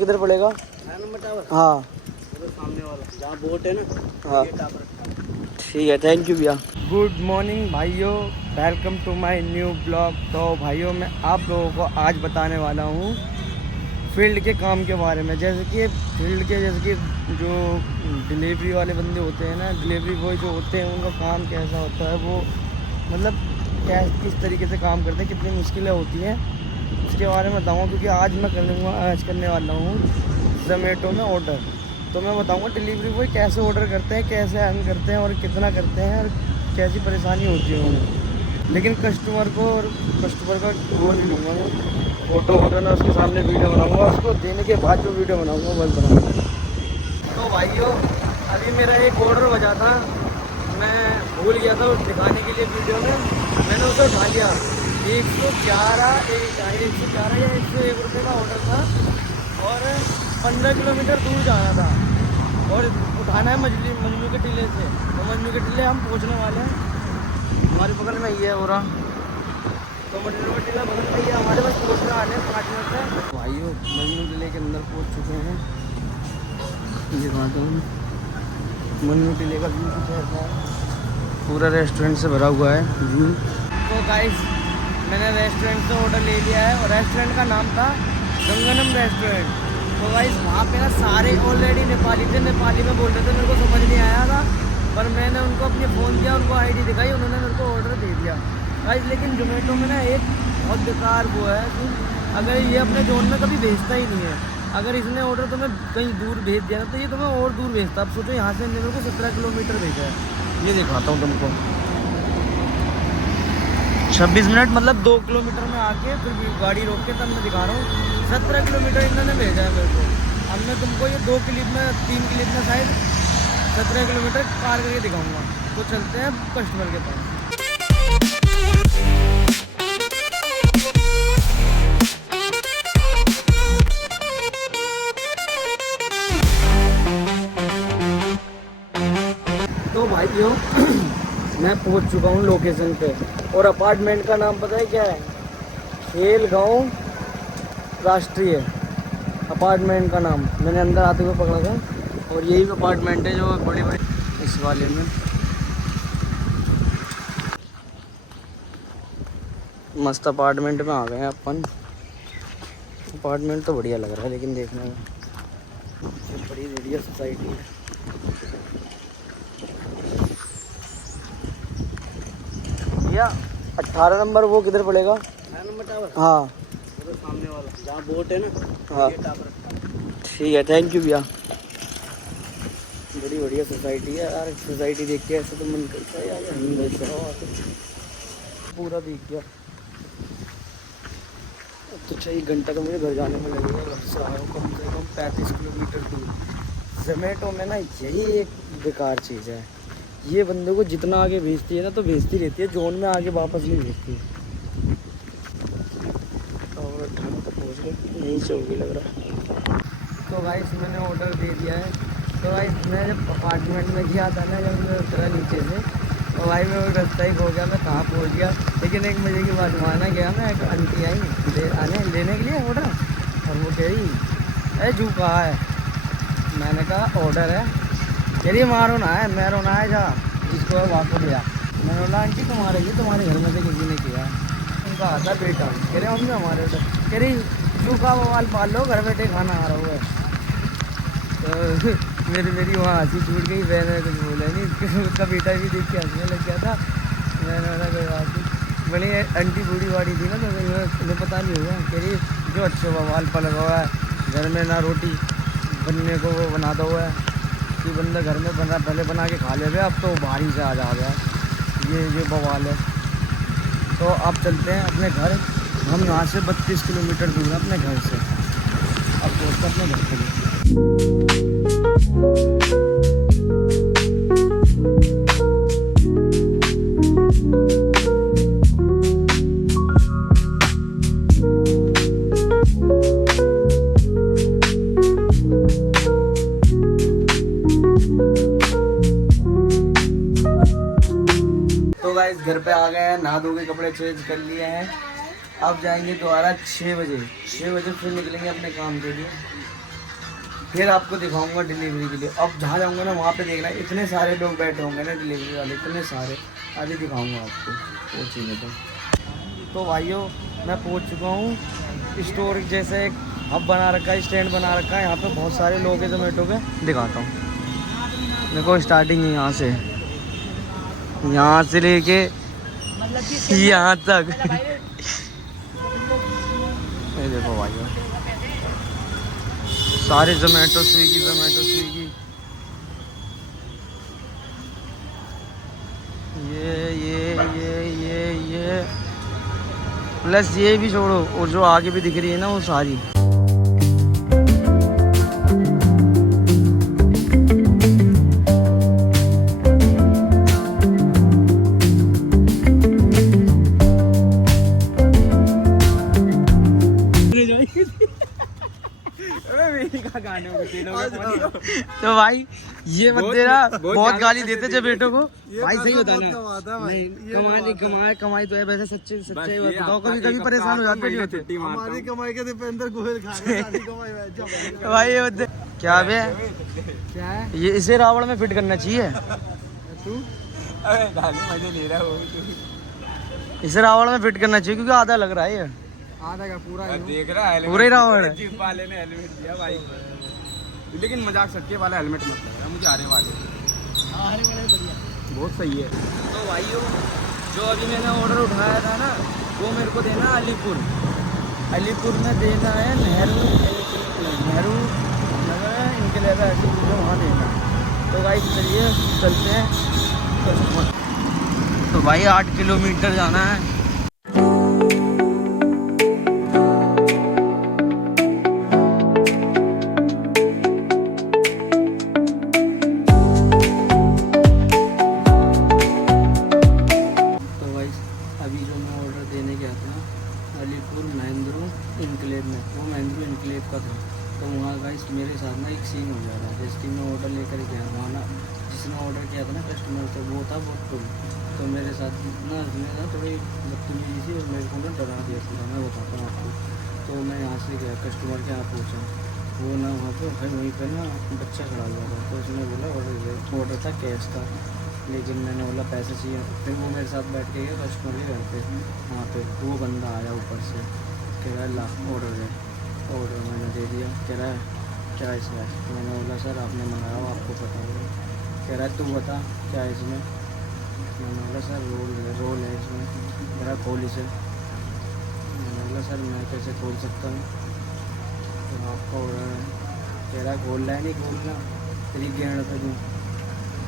किधर पड़ेगा? Number tower. हाँ सामने वाला जहाँ बोट है ना। हाँ ठीक है, थैंक यू भैया। गुड मॉर्निंग भाइयों, welcome to my new blog. तो भाइयों मैं आप लोगों को आज बताने वाला हूँ फील्ड के काम के बारे में। जैसे कि फील्ड के जो डिलीवरी वाले बंदे होते हैं ना, डिलीवरी बॉय जो होते हैं, उनका काम कैसा होता है, वो मतलब किस तरीके से काम करते हैं, कितनी मुश्किलें होती हैं, उसके बारे में बताऊँगा। क्योंकि आज मैं करने वाला हूँ ज़ोमैटो में ऑर्डर। तो मैं बताऊँगा डिलीवरी बॉय कैसे ऑर्डर करते हैं, कैसे अर्न करते हैं और कितना करते हैं और कैसी परेशानी होती है उन्हें। लेकिन कस्टमर का वो नहीं लूँगा मैं, फ़ोटो ना उसके सामने वीडियो बनाऊँगा, उसको देने के बाद जो वीडियो बनाऊँगा वो बनाऊँगा। तो भाइयों अभी मेरा एक ऑर्डर बचा था, मैं भूल गया था उस दिखाने के लिए वीडियो में, मैंने उसे उठा लिया। 111 या 101 रुपये का ऑर्डर था और 15 किलोमीटर दूर जाना था और उठाना है मजनू के टीले से। तो मजनू के टीले हम पहुंचने वाले हैं, हमारे बगल में ही है हो रहा। तो मजनू का टीला बगल में ही है, हमारे पास पहुँचने वाले हैं 5 मिनट में। भाइयों मजनू टीले के अंदर पहुँच चुके हैं, ये बात है। मजनू टीले का व्यू कुछ ऐसा है, पूरा रेस्टोरेंट से भरा हुआ है व्यू। तो गाइस मैंने रेस्टोरेंट से ऑर्डर ले लिया है और रेस्टोरेंट का नाम था गंगनम रेस्टोरेंट। तो गाइस वहाँ पे ना सारे ऑलरेडी नेपाली थे, नेपाली में बोल रहे थे, मेरे को समझ नहीं आया था, पर मैंने उनको अपनी फ़ोन किया, उनको आईडी दिखाई, उन्होंने मेरे को ऑर्डर दे दिया गाइस। लेकिन जोमेटो में ना एक बहुत बेकार वो है कि अगर ये अपने जोन में कभी भेजता ही नहीं है। अगर इसने ऑर्डर तुम्हें कहीं दूर भेज दिया ना तो ये तुम्हें और दूर भेजता। अब सोचो यहाँ से मेरे को 17 किलोमीटर भेजा है, ये दिखाता हूँ तुमको। 26 मिनट मतलब 2 किलोमीटर में आके फिर गाड़ी रोक के तब मैं दिखा रहा हूँ 17 किलोमीटर इन्होंने भेजा है मेरे को। अब मैं तुमको ये 2 क्लिप में 3 क्लिप में शायद 17 किलोमीटर पार करके दिखाऊंगा। तो चलते हैं कस्टमर के पास। तो भाइयों मैं पहुंच चुका हूं लोकेशन पे और अपार्टमेंट का नाम पता है क्या है? खेलगांव राष्ट्रीय अपार्टमेंट का नाम मैंने अंदर आते हुए पकड़ा था। और यही अपार्टमेंट है जो बड़ी बड़ी इस वाले में। मस्त अपार्टमेंट में आ गए हैं अपन। अपार्टमेंट तो बढ़िया लग रहा है लेकिन देखने में बड़ी बढ़िया सोसाइटी है। भैया 18 नंबर वो किधर पड़ेगा? 18 नंबर टावर। हाँ तो सामने वाला जहाँ बोट है ना। हाँ ठीक है, थैंक यू भैया। बड़ी बढ़िया सोसाइटी है यार, सोसाइटी देख के ऐसे तो मन करता है यार पूरा दिख गया। अब तो 6 घंटा तो मुझे घर जाने में लगेगा, घर से आया हूँ कम से कम 35 किलोमीटर दूर। जोमेटो में ना यही एक बेकार चीज़ है, ये बंदे को जितना आगे भेजती है ना तो भेजती रहती है, जोन में आगे वापस नहीं भेजती। और ठाणे तक पहुँच गए, यहीं से होगी लग रहा है। तो गाइस मैंने ऑर्डर दे दिया है। तो गाइस मैं जब अपार्टमेंट में गया था ना, जब मैं उतरा नीचे से तो भाई मैं रास्ता ही खो गया, मैं कहाँ पहुँच गया। लेकिन एक मजे की बात, वहाँ ना गया मैं, एक आंटी आई लेने के लिए ऑर्डर, और वो कह रही अरे जू कहाँ है? मैंने कहा ऑर्डर है। कह रही मारो ना है, मैं रोना है जा जिसको है वापस गया। मैंने बोला आंटी तुम्हारे ये तुम्हारे घर में से किसी ने किया है? उनका आता बेटा। कह रहे हम हमारे उधर। कह रही सूखा बवाल पाल लो, घर बैठे खाना आ रहा है। तो मेरी वहाँ हंसी छूट गई, मैंने कुछ बोला नहीं, उसका बेटा भी देख के हंसने लग गया था। मैंने बोला कोई बात नहीं, बड़ी आंटी बूढ़ी वाड़ी थी ना तो तुम्हें पता नहीं होगा। कह रही जो अच्छे बवाल पल हुआ है, घर में ना रोटी बनने को वो बनाता हुआ है कि बंदा घर में पहले बना के खा ले गया, अब तो बाहरी से आ जा गया, ये बवाल है। तो अब चलते हैं अपने घर। हम यहाँ से 32 किलोमीटर दूर है अपने घर से। अब दोस्त अपने घर के लिए। तो गाइस घर पे आ गए हैं, नहा धो के कपड़े चेंज कर लिए हैं। अब जाएंगे दोबारा 6 बजे फिर निकलेंगे अपने काम के लिए। फिर आपको दिखाऊंगा डिलीवरी के लिए। अब जहाँ जाऊंगा ना वहाँ पे देखना इतने सारे लोग बैठे होंगे ना डिलीवरी वाले, इतने सारे। अभी दिखाऊंगा आपको वो चीज़ें। तो भाइयों मैं पहुँच चुका हूँ स्टोर जैसे एक हब बना रखा है, स्टैंड बना रखा है। यहाँ पे बहुत सारे लोग हैं जोमेटो के, दिखाता हूँ। देखो स्टार्टिंग है यहाँ से लेके यहाँ तक। ये देखो भाइयों सारे जोमेटो स्विगी। ये प्लस ये भी छोड़ो, और जो आगे भी दिख रही है ना वो सारी। तो भाई ये बंदे ना बहुत गाली देते जोमेटो को। भाई सही बताना, कमाई तो है वैसे, सच्चाई बताओ। कभी परेशान हो जाते नहीं होते। हमारी कमाई के दीपेंद्र गोयल खा भाई ये बंदे क्या बे, क्या है ये, इसे रावण में फिट करना चाहिए। तू मजे ले रहा हो, इसे रावण में फिट करना चाहिए क्योंकि आधा लग रहा है ये। आधा का पूरा देख रहा है, पूरा ही रावण है। जीप वाले ने हेलमेट दिया भाई, लेकिन मजाक सच्चे वाला हेलमेट मत लगा मुझे, आने वाले बहुत सही है। तो भाइयों जो अभी मैंने ऑर्डर उठाया था ना वो मेरे को देना अलीपुर में देना है। नेहरू नगर है इनके लिए अलीपुर में, वहाँ देना। तो भाई चलिए चलते हैं। तो भाई 8 किलोमीटर जाना है। तो वहाँ गाइस मेरे साथ ना एक सीन हो जा रहा है। जैसे कि मैं ऑर्डर लेकर गया वहाँ ना, जिसने ऑर्डर किया था ना कस्टमर, तो वो था बहुत फुल। तो मेरे साथ ना उसने ना थोड़ी बदतमीजी थी और मेरे को ना डरा दिया था। मैं बताता हूँ आपको। तो मैं यहाँ से गया कस्टमर के यहाँ पहुँचा, वो ना वहाँ पर भाई वहीं पर ना बच्चा खड़ा हुआ था। तो उसने बोला ऑर्डर था कैश था, लेकिन मैंने बोला पैसे चाहिए। फिर वो मेरे साथ बैठ के गया कस्टमर के घर पे। वहाँ पर वो बंदा आया ऊपर से, कह रहा है ला ऑर्डर है। ऑर्डर मैंने दे दिया। कह रहा है क्या इसमें? मैंने बोला सर आपने मंगाया हो आपको पता होगा। कह रहा है तू बता क्या है इसमें? मैंने बोला सर रोल है इसमें। कह रहा खोल इसे। मैंने बोला सर मैं कैसे खोल सकता हूँ, तो आपका ऑर्डर है। कह रहा है खोल रहा है, नहीं खोलना तेरी गेंद पे दूँ।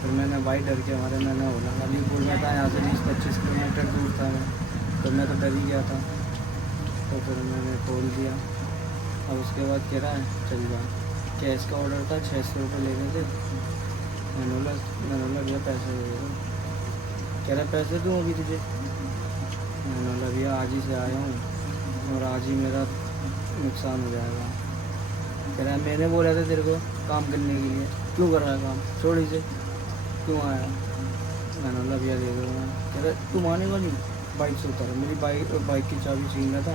फिर मैंने भाई डर के हमारे मैंने बोला अलीपुर में था, यहाँ से 20-25 किलोमीटर दूर था मैं, तो मैं तो डर ही गया था। तो फिर मैंने खोल दिया। अब उसके बाद कह रहा है चल जा। कैश का ऑर्डर था 600 रुपये लेने थे। मैंने बोला भैया पैसे दे दो। कह रहा पैसे दूँ अभी तुझे? मैंने बोला भैया आज ही से आया हूँ और आज ही मेरा नुकसान हो जाएगा। कह रहा है मैंने बोला था तेरे को काम करने के लिए, क्यों कर रहा है काम, छोड़ इसे, क्यों आया? मैंने बोला भैया दे दो। कह रहा तू मानेगा नहीं, बाइक से उतारा। मेरी बाइक की चाबी छीन रहा था,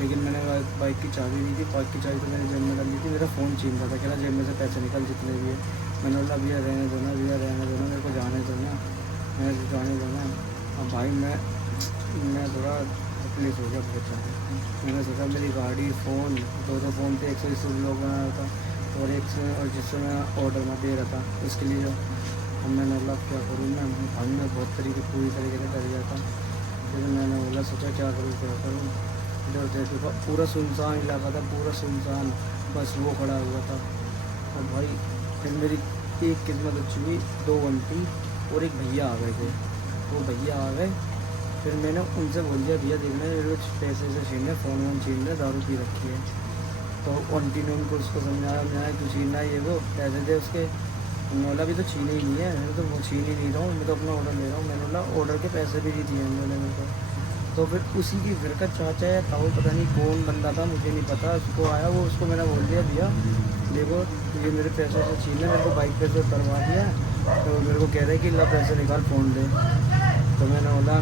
लेकिन मैंने बाइक की चाबी दी थी। बाइक की चाबी तो मैंने जेब में डाल दी थी, मेरा फ़ोन छीन रहा था। कह रहा जेब में से पैसे निकल जितने भी है। मैंने बोला भैया रहने दो ना, मेरे को जाने दो ना, मैं जाने दो ना। अब भाई मैं थोड़ा तकलीफ हो गया बहुत ज़्यादा। मैंने सोचा मेरी गाड़ी, फ़ोन, दो फ़ोन थे, 120 लोग बना रहा था और जिससे मैं ऑर्डर में दे रहा था उसके लिए जो। अब मैंने बोला क्या करूँ मैं, भाई मैं बहुत पूरी तरीके से डर गया था। फिर मैंने बोला सोचा क्या करूँ। इधर देखो पूरा सुनसान इलाका था, पूरा सुनसान, बस वो खड़ा हुआ था। और भाई फिर मेरी एक किस्मत अच्छी हुई, 2 घंटी और एक भैया आ गए थे। वो भैया आ गए, फिर मैंने उनसे बोल दिया भैया देखना मेरे कुछ पैसे से छीन रहे, फ़ोन छीन रहे, दारू पी रखी है। तो आंटी ने उनको उसको समझाया क्यों छीनना है, ये वो पैसे थे उसके। मैंने बोला अभी तो छीने ही नहीं है, मैं तो वो छीन ही नहीं रहा हूँ, मैं तो अपना ऑर्डर ले रहा हूँ। मैंने बोला ऑर्डर के पैसे भी नहीं दिए उन्होंने मेरे को। तो फिर उसी की घर का चाचा या ताऊ पता नहीं कौन बंदा था, मुझे नहीं पता, उसको आया वो, उसको मैंने बोल दिया भैया देखो ये मेरे पैसे से छीन है, मेरे को बाइक पे से उतरवा दिया। तो मेरे को कह रहे कि ला पैसे निकाल फ़ोन दे। तो मैंने बोला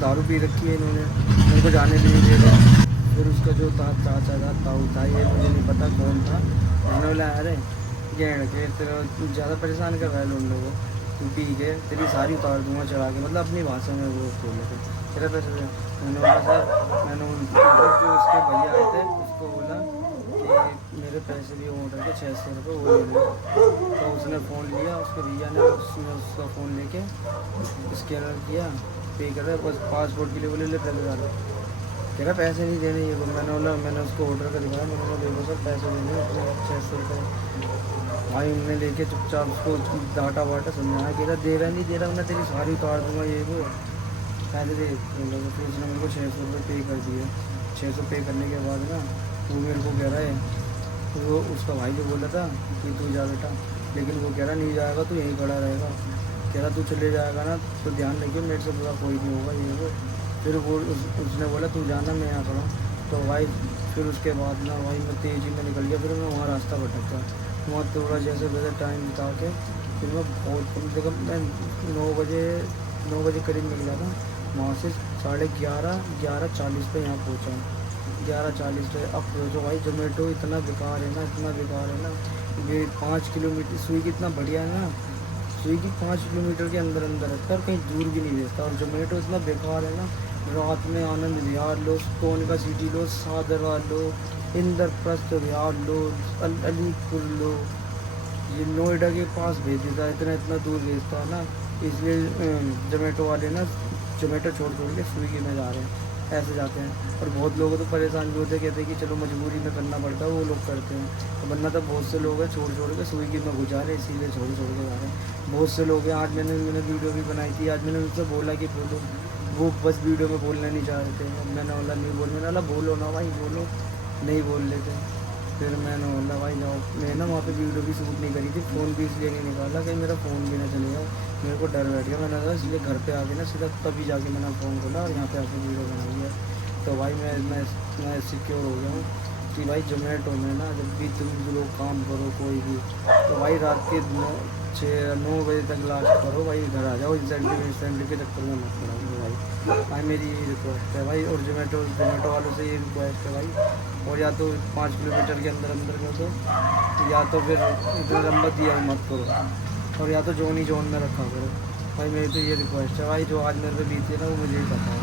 दारू पी रखी है इन्होंने, मेरे को जाने भी नहीं दे रहे। फिर उसका जो था चाचा था ताऊ था, ये मुझे नहीं पता कौन था, उसने बोला अरे गेंड के तेरा ज़्यादा परेशान कर रहा है लोग को, तू पी के तेरी सारी उतार दूंगा चढ़ा के, मतलब अपनी भाषा में वो बोले थे तेरा पैसे दे। मैंने बोला सर, मैंने जो उसके भैया आए थे उसको बोला कि मेरे पैसे भी ऑर्डर के 600 रुपये वो ले लो। तो उसने फ़ोन लिया, उसके भैया ने उसने उसका फ़ोन लेके स्कैनर किया, पे कर रहा है, बस पासपोर्ट के लिए बोले ले पैसे डालो, कह रहा पैसे नहीं देने ये बोल। मैंने बोला, मैंने उसको ऑर्डर का दिखाया, मैंने बोला देखो सर पैसे देने अपने 600 रुपये। भाई उन्होंने लेके चुपचाप उसको डाटा वाटा समझाया, कह रहा दे रहा नहीं दे रहा, मैं तेरी सारी उतार दूँगा ये वो पैसे दे। फिर उसने मेरे को 600 रुपये पे कर दिए। 600 पे करने के बाद ना वो मेरे को कह रहा है, तो वो उसका भाई जो बोला था कि तू जा बेटा, लेकिन वो कह रहा नहीं जाएगा, तू यहीं खड़ा रहेगा, कह रहा तू चले जाएगा ना तो ध्यान रखिए मेरे से बुरा कोई नहीं होगा ये वो। फिर वो उसने बोला तू जाना मैं यहाँ खड़ा हूँ। तो भाई फिर उसके बाद ना भाई मैं तेज़ी में निकल गया, फिर मैं वहाँ रास्ता भटकता, वहाँ थोड़ा जैसे वैसे टाइम बिता के फिर मैं बहुत देखा, मैं 9 बजे करीब निकला था वहाँ से, 11:40 पे यहाँ पहुँचा, 11:40 पे। अब सोचो भाई जोमेटो इतना बेकार है ना, इतना बेकार है ना, ये 5 किलोमीटर स्विगी इतना बढ़िया है ना, स्विगी 5 किलोमीटर के अंदर अंदर है पर कहीं दूर भी नहीं भेजता, और जोमेटो इतना बेकार है ना। रात में आनंद विहार लो, सोनका सिटी लो, सादरा लो, इंद्रप्रस्थ विहार लो, अलीपुर लो, ये नोएडा के पास भेज देता है, इतना इतना दूर भेजता है ना। इसलिए जोमेटो वाले ना जोमेटो छोड़ के स्विगी में जा रहे हैं, ऐसे जाते हैं। और बहुत लोग तो परेशान भी होते हैं, कहते हैं कि चलो मजबूरी में करना पड़ता है, वो लोग करते हैं। तो वरना तो बहुत से लोग हैं छोड़ के स्विगी में घुसा रहे, इसीलिए छोड़ के जा रहे हैं। बहुत से लोग हैं, आज मैंने वीडियो भी बनाई थी, आज मैंने उनसे बोला कि बोलो, वो बस वीडियो में बोलना नहीं चाह रहे थे। मैंने बोला नहीं बोल, मैंने बोला बोलो ना भाई बोलो, नहीं बोल लेते। फिर मैंने बोला भाई जाओ, मैं ना वहाँ पे वीडियो भी शूट नहीं करी थी, फ़ोन भी इसलिए नहीं निकाला कि मेरा फ़ोन भी ना चले जाए, मेरे को डर बैठ गया। मैंने कहा इसलिए घर पे आके ना सीधा तभी जाके मैंने फ़ोन खोला और यहाँ पे आके वीडियो बनाई है। तो भाई मैं सिक्योर हो गया हूँ कि भाई जोमेटो में ना जब भी तुम लोग काम करो कोई भी, तो भाई रात के 9 बजे तक लास्ट करो भाई, घर आ जाओ, इंसेंटिव के चक्कर में मत कराओ भाई मेरी यही रिक्वेस्ट है भाई। और जोमेटो वालों से ये रिक्वेस्ट है भाई, और या तो 5 किलोमीटर के अंदर अंदर कर दो, या तो फिर इतना लंबा दिया ही मत करो, और या तो जोन में रखा करो भाई। मेरी तो ये रिक्वेस्ट है भाई, जो आज मेरे पे बीती है ना वो मुझे ही पता है।